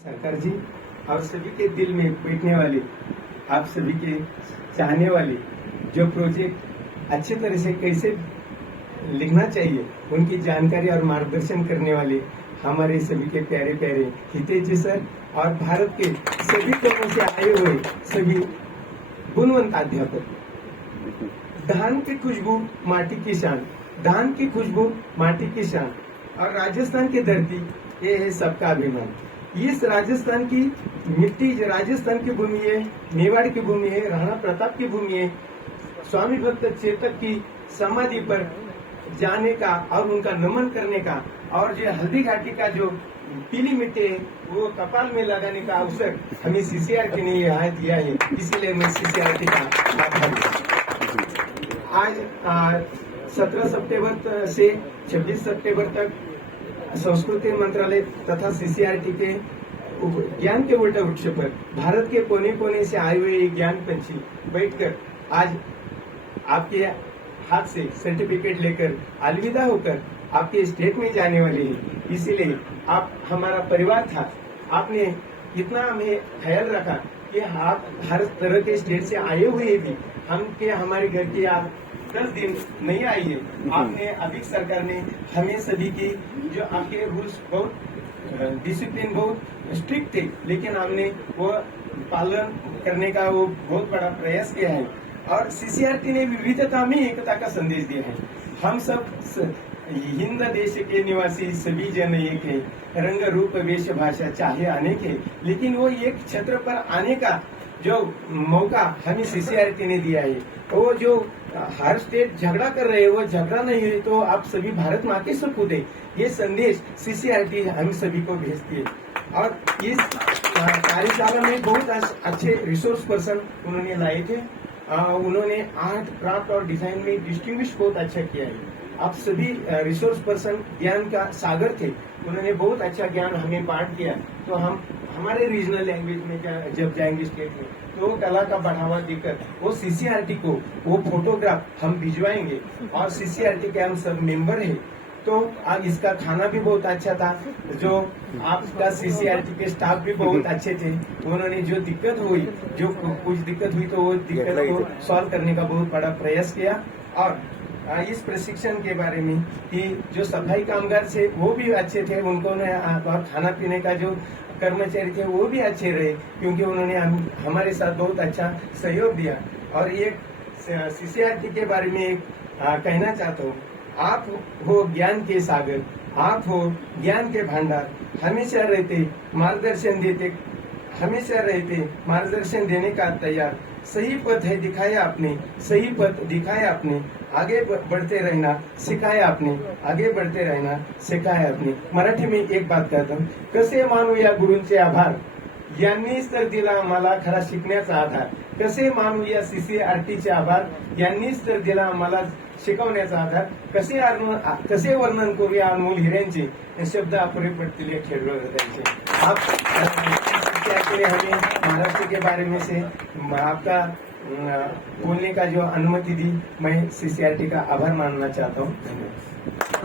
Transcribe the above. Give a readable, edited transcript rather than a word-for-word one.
सरकार जी और सभी के दिल में बैठने वाले, आप सभी के चाहने वाले जो प्रोजेक्ट अच्छे तरह से कैसे लिखना चाहिए उनकी जानकारी और मार्गदर्शन करने वाले हमारे सभी के प्यारे प्यारे हितेश जी सर और भारत के सभी कोनों से आए हुए सभी गुणवंत अध्यापक। धान की खुशबू माटी की शान, धान की खुशबू माटी की शान और राजस्थान की धरती, ये है सबका अभिमान। इस राजस्थान की मिट्टी, जो राजस्थान की भूमि है, मेवाड़ की भूमि है, राणा प्रताप की भूमि है, स्वामी भक्त चेतक की समाधि पर जाने का और उनका नमन करने का और जो हल्दी घाटी का जो पीली मिट्टी है वो कपाल में लगाने का अवसर हमें सीसीआरटी ने यहाँ दिया है, इसीलिए मैं सीसीआरटी का आभारी हूँ। आज 17 सितंबर से 26 सितंबर तक संस्कृति मंत्रालय तथा सीसीआरटी के ज्ञान के उल्टा वृक्ष पर भारत के कोने कोने से आए हुए ज्ञान पंछी बैठकर आज आपके हाथ से सर्टिफिकेट लेकर अलविदा होकर आपके स्टेट में जाने वाले हैं। इसीलिए आप हमारा परिवार था, आपने इतना हमें ख्याल रखा कि आप हर तरह के स्टेट से आए हुए भी हमारे घर के आप 10 दिन नहीं आई है। आपने अभी सरकार ने हमें सभी की जो आपके रूल्स बहुत डिसिप्लिन बहुत स्ट्रिक्ट थे, लेकिन हमने वो पालन करने का वो बहुत बड़ा प्रयास किया है और सीसीआरटी ने विविधता में एकता का संदेश दिया है। हम सब हिंद देश के निवासी सभी जन एक है, रंग रूप वेश भाषा चाहे अनेक है, लेकिन वो एक क्षेत्र पर आने का जो मौका हमें सीसीआरटी ने दिया है। वो जो हर स्टेट झगड़ा कर रहे हैं वो झगड़ा नहीं है, तो आप सभी भारत माँ के सपूत है, ये संदेश सीसीआरटी हम सभी को भेजती है। और इस कार्यशाला में बहुत अच्छे रिसोर्स पर्सन उन्होंने लाए थे। उन्होंने आर्ट क्राफ्ट और डिजाइन में डिस्टिंग्विश बहुत अच्छा किया है। आप सभी रिसोर्स पर्सन ज्ञान का सागर थे, उन्होंने बहुत अच्छा ज्ञान हमें बांट दिया। तो हम हमारे रीजनल लैंग्वेज में जब जाएंगे स्टेट में तो वो कला का बढ़ावा देकर वो सीसीआरटी को वो फोटोग्राफ हम भिजवाएंगे और सीसीआरटी के हम सब मेंबर हैं। तो आज इसका खाना भी बहुत अच्छा था, जो आपका सीसीआरटी के स्टाफ भी बहुत अच्छे थे। उन्होंने जो दिक्कत हुई, जो कुछ दिक्कत हुई तो वो दिक्कत को सॉल्व करने का बहुत बड़ा प्रयास किया। और इस प्रशिक्षण के बारे में कि जो सफाई कामगार थे वो भी अच्छे थे, उनको और खाना पीने का जो कर्मचारी थे वो भी अच्छे रहे, क्योंकि उन्होंने हमारे साथ बहुत अच्छा सहयोग दिया। और ये सीसीआरटी के बारे में कहना चाहता हूँ, आप हो ज्ञान के सागर, आप हो ज्ञान के भंडार, हमेशा रहते मार्गदर्शन देते, हमेशा रहते मार्गदर्शन देने का तैयार। सही पथ है दिखाया आपने, सही पथ दिखाया आपने, आगे बढ़ते रहना सिखाया आपने, आगे बढ़ते रहना सिखाया आपने। मराठी में एक बात कहता हूँ, कसे मानू या गुरूंचे आभार, यांनीच तर दिला आम्हाला खरा शिकण्याचा आधार। कसे मानू या सीसीआरटीचे आभार, यांनीच तर दिला आम्हाला शिकवण्याचा आधार। कसे वर्णन करूया अनमोल हिऱ्यांचे, शब्द अपुरे पडतील खेळलो हृदयाचे। आप हमें महाराष्ट्र के बारे में से आपका बोलने का जो अनुमति दी, मैं सीसीआरटी का आभार मानना चाहता हूँ। धन्यवाद।